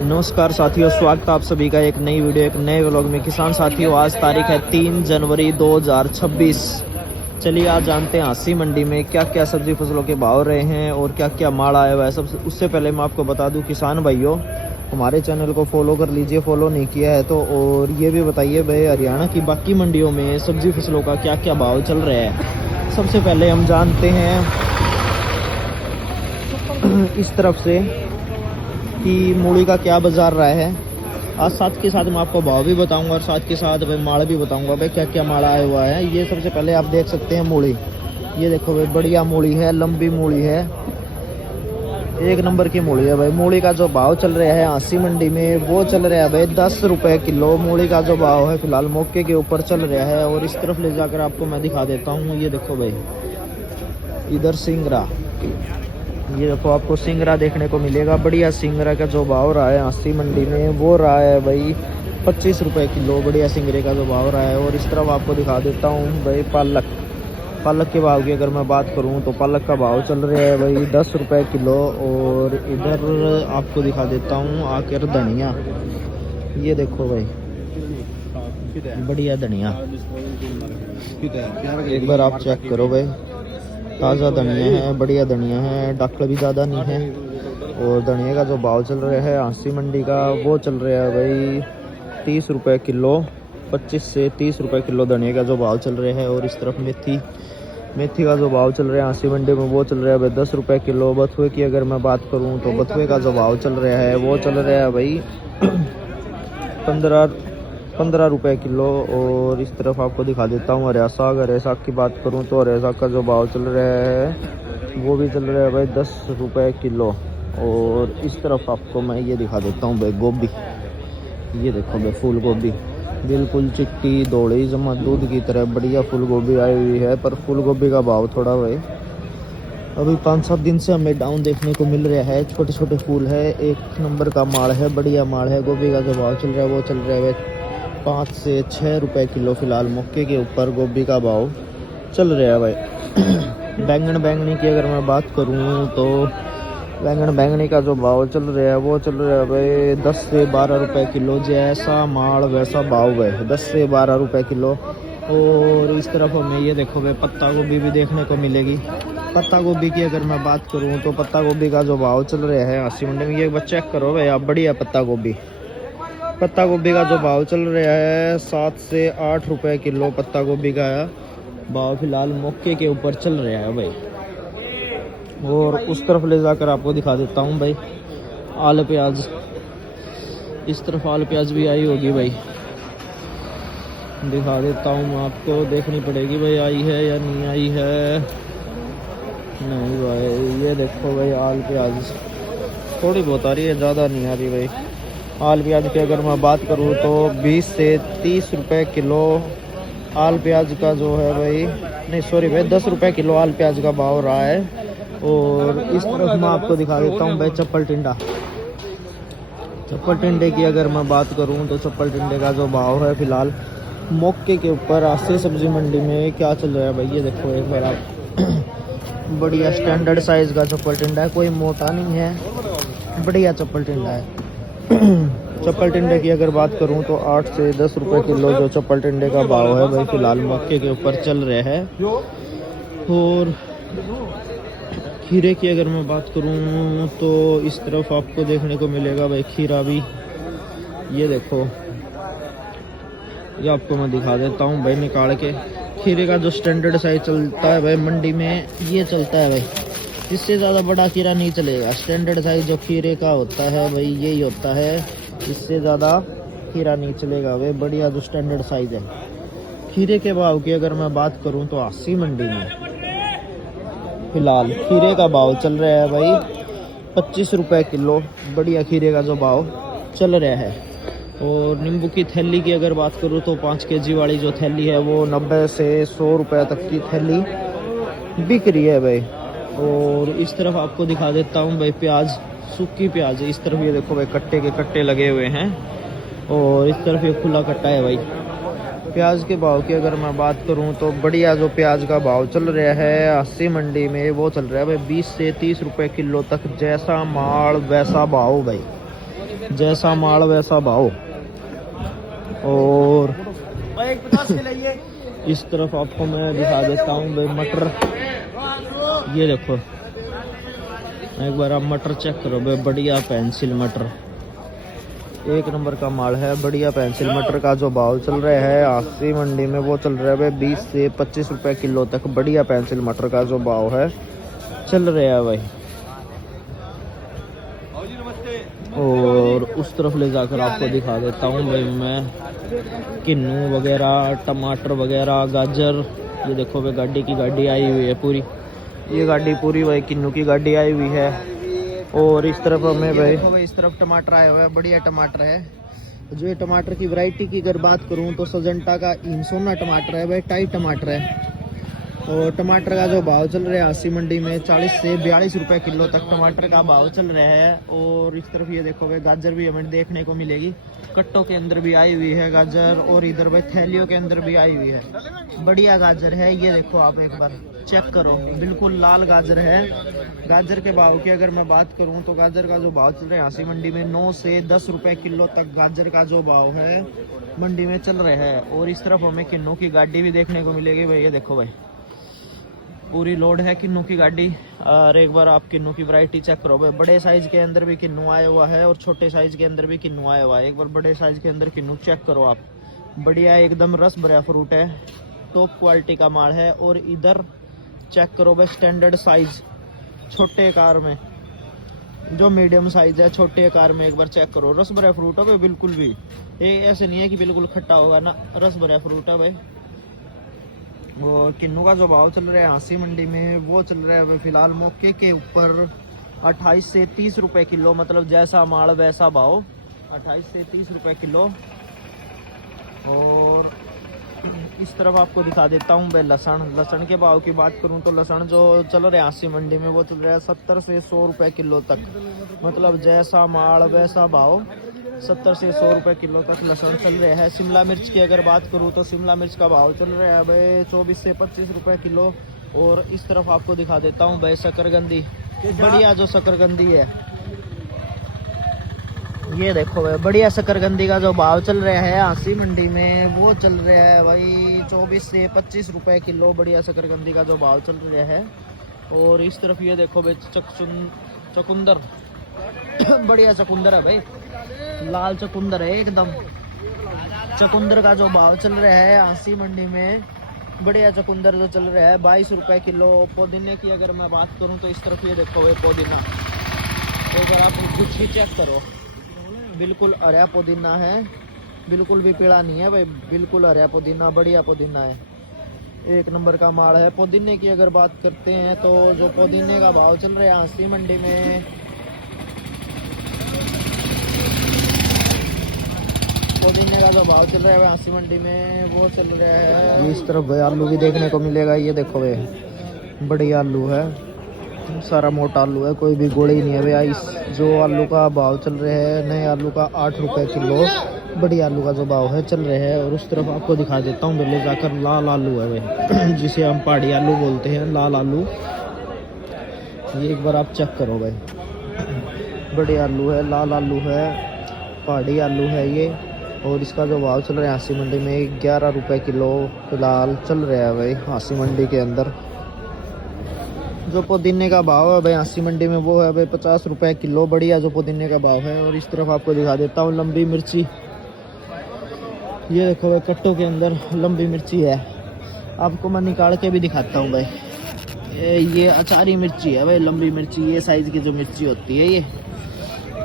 नमस्कार साथियों, स्वागत है आप सभी का एक नई वीडियो एक नए व्लॉग में। किसान साथियों, आज तारीख है 3 जनवरी 2026। चलिए आज जानते हैं हांसी मंडी में क्या क्या सब्जी फसलों के भाव रहे हैं और क्या क्या माल आया हुआ है। सब उससे पहले मैं आपको बता दूं किसान भाइयों, हमारे चैनल को फॉलो कर लीजिए, फॉलो नहीं किया है तो। और ये भी बताइए भाई, हरियाणा की बाकी मंडियों में सब्जी फसलों का क्या क्या भाव चल रहा है। सबसे पहले हम जानते हैं इस तरफ से कि मूली का क्या बाजार रहा है। आज साथ के साथ मैं आपको भाव भी बताऊंगा और साथ के साथ भाई माल भी बताऊंगा भाई क्या क्या माल आया हुआ है। ये सबसे पहले आप देख सकते हैं मूली, ये देखो भाई बढ़िया मूली है, लंबी मूली है, एक नंबर की मूली है भाई। मूली का जो भाव चल रहा है हांसी मंडी में वो चल रहा है भाई 10 रुपये किलो। मूली का जो भाव है फिलहाल मौके के ऊपर चल रहा है। और इस तरफ ले जाकर आपको मैं दिखा देता हूँ। ये देखो भाई, इधर सिंगरा, ये देखो आपको सिंगरा देखने को मिलेगा। बढ़िया सिंगरा का जो भाव रहा है हांसी मंडी में वो रहा है भाई 25 रुपये किलो। बढ़िया सिंगरे का जो भाव रहा है। और इस तरफ आपको दिखा देता हूँ भाई पालक के भाव की अगर मैं बात करूँ तो पालक का भाव चल रहा है भाई 10 रुपये किलो। और इधर आपको दिखा देता हूँ आकर धनिया, ये देखो भाई बढ़िया धनिया, एक बार आप चेक करो भाई, ताज़ा धनिया है, बढ़िया धनिया है, डॉक्टर भी ज़्यादा नहीं है। और धनिया का जो भाव चल रहा है हांसी मंडी का वो चल रहा है भाई 30 रुपये किलो, 25 से 30 रुपये किलो धनिया का जो भाव चल रहा है। और इस तरफ मेथी का जो भाव चल रहा है हांसी मंडी में वो चल रहा है भाई 10 रुपये किलो। बथुए की अगर मैं बात करूँ तो बथुए का जो भाव चल रहा है वो चल रहा है भाई 15 रुपये किलो। और इस तरफ आपको दिखा देता हूँ हरे साग की बात करूँ तो हरे साग का जो भाव चल रहा है वो भी चल रहा है भाई 10 रुपये किलो। और इस तरफ आपको मैं ये दिखा देता हूँ भाई गोभी, ये देखो भाई फूल गोभी बिल्कुल चिट्टी दौड़ी जमा दूध की तरह बढ़िया फूल गोभी आई हुई है। पर फूल गोभी का भाव थोड़ा भाई अभी 5-7 दिन से हमें डाउन देखने को मिल रहा है। छोटे छोटे फूल है, एक नंबर का माल है, बढ़िया माल है। गोभी का जो भाव चल रहा है वो चल रहा है भाई 5 से 6 रुपये किलो। फिलहाल मौके के ऊपर गोभी का भाव चल रहा है भाई। बैंगनी की अगर मैं बात करूं तो बैंगनी का जो भाव चल रहा है वो चल रहा है भाई 10 से 12 रुपये किलो। जैसा माल वैसा भाव है, 10 से 12 रुपये किलो। और इस तरफ हमें ये देखो भाई पत्ता गोभी भी देखने को मिलेगी। पत्ता गोभी की अगर मैं बात करूँ तो पत्ता गोभी का जो भाव चल रहा है हांसी मंडी में, ये चेक करो भाई आप, बढ़िया पत्ता गोभी का जो भाव चल रहा है 7 से 8 रुपये किलो। पत्ता गोभी का भाव फिलहाल मौके के ऊपर चल रहा है भाई। और उस तरफ ले जाकर आपको दिखा देता हूँ भाई आलू प्याज, इस तरफ आलू प्याज भी आई होगी भाई, दिखा देता हूँ मैं आपको। देखनी पड़ेगी भाई आई है या नहीं आई है। नहीं भाई, ये देखो भाई आलू प्याज थोड़ी बहुत आ रही है, ज़्यादा नहीं आ रही भाई। आल प्याज की अगर मैं बात करूँ तो 20 से 30 रुपये किलो आल प्याज का जो है भाई, नहीं सॉरी भाई 10 रुपये किलो आल प्याज का भाव रहा है। और इस तरफ मैं आपको दिखा देता हूँ भाई चप्पल टिंडे की अगर मैं बात करूँ तो चप्पल टिंडे का जो भाव है फिलहाल मौके के ऊपर हांसी सब्जी मंडी में क्या चल रहा है भाई। ये देखो एक बार आप, बढ़िया स्टैंडर्ड साइज़ का चप्पल टिंडा है, कोई मोटा नहीं है, बढ़िया चप्पल टिंडा है। चप्पल टिंडे की अगर बात करूं तो 8 से 10 रुपये किलो जो चप्पल टिंडे का भाव है भाई फिलहाल मौके के ऊपर चल रहा है। और खीरे की अगर मैं बात करूं तो इस तरफ आपको देखने को मिलेगा भाई खीरा भी, ये देखो, ये आपको मैं दिखा देता हूं भाई निकाल के। खीरे का जो स्टैंडर्ड साइज चलता है भाई मंडी में ये चलता है भाई, इससे ज़्यादा बड़ा खीरा नहीं चलेगा। स्टैंडर्ड साइज जो खीरे का होता है भाई यही होता है, इससे ज़्यादा खीरा नहीं चलेगा भाई। बढ़िया जो स्टैंडर्ड साइज है। खीरे के भाव की अगर मैं बात करूं तो हांसी मंडी में फिलहाल खीरे का भाव चल रहा है भाई 25 रुपये किलो। बढ़िया खीरे का जो भाव चल रहा है। और नींबू की थैली की अगर बात करूँ तो 5 kg वाली जो थैली है वो 90 से 100 रुपये तक की थैली बिक रही है भाई। और इस तरफ आपको दिखा देता हूँ भाई प्याज, सूखी प्याज, इस तरफ ये देखो भाई कट्टे के कट्टे लगे हुए हैं। और इस तरफ ये खुला कट्टा है भाई। प्याज के भाव की अगर मैं बात करूं तो बढ़िया जो प्याज का भाव चल रहा है हांसी मंडी में वो चल रहा है भाई 20 से 30 रुपये किलो तक। जैसा माल वैसा भाव भाई। जैसा माल वैसा भाव। और इस तरफ आपको मैं दिखा देता हूँ भाई मटर। ये देखो एक बार आप मटर चेक करो भाई, बढ़िया पेंसिल मटर, एक नंबर का माल है। बढ़िया पेंसिल मटर का जो भाव चल रहा है आसी मंडी में वो चल रहा है भाई 20 से 25 रुपए किलो तक। बढ़िया पेंसिल मटर का जो भाव है चल रहा है भाई। और उस तरफ ले जाकर आपको दिखा देता हूँ भाई मैं किन्नू वगैरह, टमाटर वगैरह, गाजर। ये देखो भाई गाड़ी की गाड़ी आई हुई है पूरी, ये गाड़ी पूरी भाई किन्नू की गाड़ी आई हुई है। और इस तरफ हमें भाई इस तरफ टमाटर आए हुए हैं, बढ़िया टमाटर है। जो ये टमाटर की वैरायटी की अगर बात करूं तो सजंटा का इंसोना टमाटर है भाई, टाइट टमाटर है। और टमाटर का जो भाव चल रहा है आसी मंडी में 40 से 42 रुपए किलो तक टमाटर का भाव चल रहा है। और इस तरफ ये देखो भाई गाजर भी हमें देखने को मिलेगी, कट्टों के अंदर भी आई हुई है गाजर, और इधर भाई थैलियों के अंदर भी आई हुई है। बढ़िया गाजर है, ये देखो आप एक बार चेक करो, बिल्कुल लाल गाजर है। गाजर के भाव की अगर मैं बात करूं तो गाजर का जो भाव चल रहा है आसी मंडी में 9 से 10 रुपए किलो तक गाजर का जो भाव है मंडी में चल रहा है। और इस तरफ हमें किन्नू की गाड़ी भी देखने को मिलेगी भाई, ये देखो भाई पूरी लोड है किन्नू की गाड़ी। और एक बार आप किन्नू की वैरायटी चेक करो भाई, बड़े साइज के अंदर भी किन्नू आया हुआ है और छोटे साइज के अंदर भी किन्नू आया हुआ है। एक बार बड़े साइज के अंदर किन्नू चेक करो आप, बढ़िया एकदम रस भरा फ्रूट है, टॉप क्वालिटी का माल है। और इधर चेक करो भाई स्टैंडर्ड साइज छोटे आकार में, जो मीडियम साइज है छोटे आकार में, एक बार चेक करो। रस भरा फ्रूट है भाई, बिल्कुल भी ये ऐसे नहीं है कि बिल्कुल खट्टा होगा ना, रस भरा फ्रूट है भाई। वो किन्नू का जो भाव चल रहा है आसी मंडी में वो चल रहा है फिलहाल मौके के ऊपर 28 से 30 रुपए किलो, मतलब जैसा माल वैसा भाव 28 से 30 रुपए किलो। और इस तरफ आपको दिखा देता हूँ भाई लहसुन के भाव की बात करूँ तो लहसुन जो चल रहा है आसी मंडी में वो चल रहा है 70 से 100 रुपए किलो तक, मतलब जैसा माल वैसा भाव 70 से 100 रुपए किलो तक लहसुन चल रहा है। शिमला मिर्च की अगर बात करूँ तो शिमला मिर्च का भाव चल रहा है भाई 24 से 25 रुपए किलो। और इस तरफ आपको दिखा देता हूँ भाई शकरकंदी, बढ़िया जो शकरकंदी है, ये देखो भाई बढ़िया शकरकंदी का जो भाव चल रहा है आसी मंडी में वो चल रहा है भाई 24 से 25 रुपए किलो। बढ़िया शकरकंदी का जो भाव चल रहा है। और इस तरफ ये देखो भाई चकुंदर बढ़िया चकुंदर है भाई, लाल चकुंदर है एकदम। चकुंदर का जो भाव चल रहा है आसी मंडी में, बढ़िया चकुंदर जो चल रहा है 22 रुपए किलो। पुदीने की अगर मैं बात करूं तो इस तरफ ये देखो भाई पुदीना, एक बार आप गुच्छी चेक करो, बिल्कुल हरा पुदीना है, बिल्कुल भी पीला नहीं है भाई, बिल्कुल हरा पुदीना, बढ़िया पुदीना है, एक नंबर का माल है। पुदीने की अगर बात करते हैं तो जो पुदीने का भाव चल रहा है आसी मंडी में, पुदीने का जो भाव चल रहा है आसी मंडी में वो चल रहा है। इस तरफ भाई आलू भी देखने को मिलेगा, ये देखो भाई बढ़िया आलू है, सारा मोटा आलू है, कोई भी गोली नहीं है भाई। जो आलू का भाव चल रहा है नए आलू का 8 रुपए किलो, बढ़िया आलू का जो भाव है चल रहा है। और उस तरफ आपको दिखा देता हूँ ले जाकर लाल आलू है भाई जिसे हम पहाड़ी आलू बोलते हैं, लाल आलू, ये एक बार आप चेक करो भाई, बढ़िया आलू है, लाल आलू है, पहाड़ी आलू है ये। और इसका जो भाव चल रहा है हांसी मंडी में 11 रुपए किलो फिलहाल चल रहा है भाई हांसी मंडी के अंदर। जो पुदीने का भाव है भाई हांसी मंडी में वो है भाई 50 रुपए किलो, बढ़िया जो पुदीने का भाव है। और इस तरफ आपको दिखा देता हूँ लंबी मिर्ची, ये देखो भाई कट्टों के अंदर लंबी मिर्ची है, आपको मैं निकाल के भी दिखाता हूँ भाई। ये अचारी मिर्ची है भाई, लंबी मिर्ची, ये साइज की जो मिर्ची होती है ये।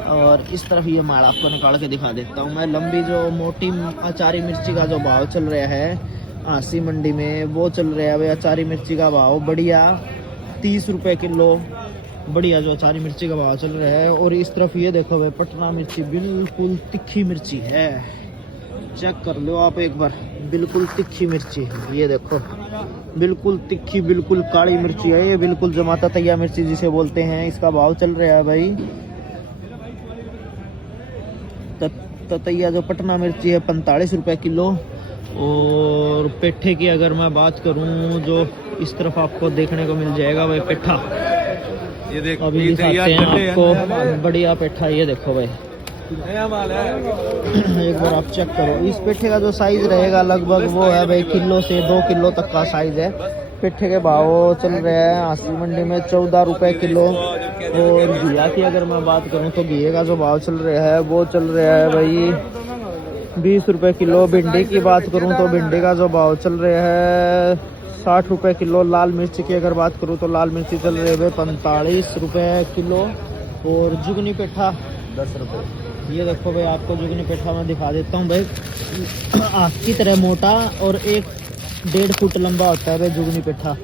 और इस तरफ ये माल आपको निकाल के दिखा देता हूँ मैं, लंबी जो मोटी अचारी मिर्ची का जो भाव चल रहा है हांसी मंडी में वो चल रहा है भाई अचारी मिर्ची का भाव बढ़िया 30 रुपए किलो, बढ़िया जो अचारी मिर्ची का भाव चल रहा है। और इस तरफ ये देखो भाई पटना मिर्ची, बिल्कुल तिखी मिर्ची है, चेक कर लो आप एक बार, बिल्कुल तिखी मिर्ची, ये देखो बिल्कुल तिखी, बिल्कुल काली मिर्ची है ये, बिल्कुल जमाता तैया मिर्ची जिसे बोलते हैं। इसका भाव चल रहा है भाई ततैया जो पटना मिर्ची है 45 रुपए किलो। और पेठे की अगर मैं बात करूं जो इस तरफ आपको देखने को मिल जाएगा भाई पेठा, ये देखो अभी दिखाते हैं आपको बढ़िया पेठा, ये देखो भाई एक बार आप चेक करो। इस पेठे का जो साइज रहेगा लगभग वो है भाई किलो से 2 किलो तक का साइज है। पेठे के भाव चल रहे हैं हांसी मंडी में 14 रुपए किलो। और घिया की अगर मैं बात करूं तो घिये का जो भाव चल रहा है वो चल रहा है भाई 20 रुपए किलो। भिंडी की बात करूं तो भिंडी का जो भाव चल रहा है 60 रुपए किलो। लाल मिर्च की अगर बात करूं तो लाल मिर्ची चल रही है 45 रुपए किलो। और जुगनी पेठा 10 रुपए। ये देखो भाई, आपको जुगनी पेठा मैं दिखा देता हूँ भाई। आँख की तरह मोटा और 1-1.5 फुट लंबा होता है भाई जुगनी पेठा।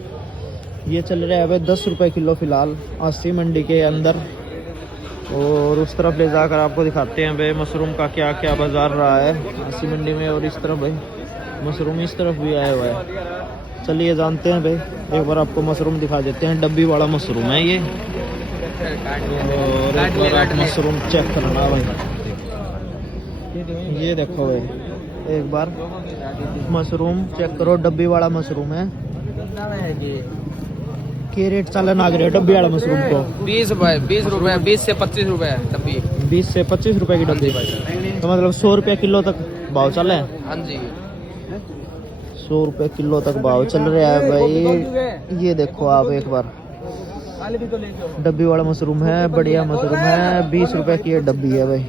ये चल रहा है भाई 10 रुपए किलो फिलहाल हांसी मंडी के अंदर। और उस तरफ ले जाकर आपको दिखाते हैं भाई मशरूम का क्या क्या बाजार रहा है हांसी मंडी में। और इस तरफ भाई मशरूम इस तरफ भी आया हुआ है। चलिए जानते हैं भाई, एक बार आपको मशरूम दिखा देते हैं। डब्बी वाला मशरूम है ये। और एक बार आप मशरूम चेक करना भाई। ये देखो भाई, एक बार मशरूम चेक करो। डब्बी वाला मशरूम है। क्या रेट चलन आ गया डब्बी वाला मशरूम को? 20 रुपए 20 से 25 रुपए डब्बी। 20 से 25 रुपए की डब्बी। तो मतलब 100 रुपए किलो तक भाव चल रहा है। हाँ जी, 100 रुपए किलो तक भाव चल रहा है भाई। ये देखो आप एक बार, डब्बी वाला मशरूम है, बढ़िया मशरूम है। 20 रुपए की ये डब्बी है भाई।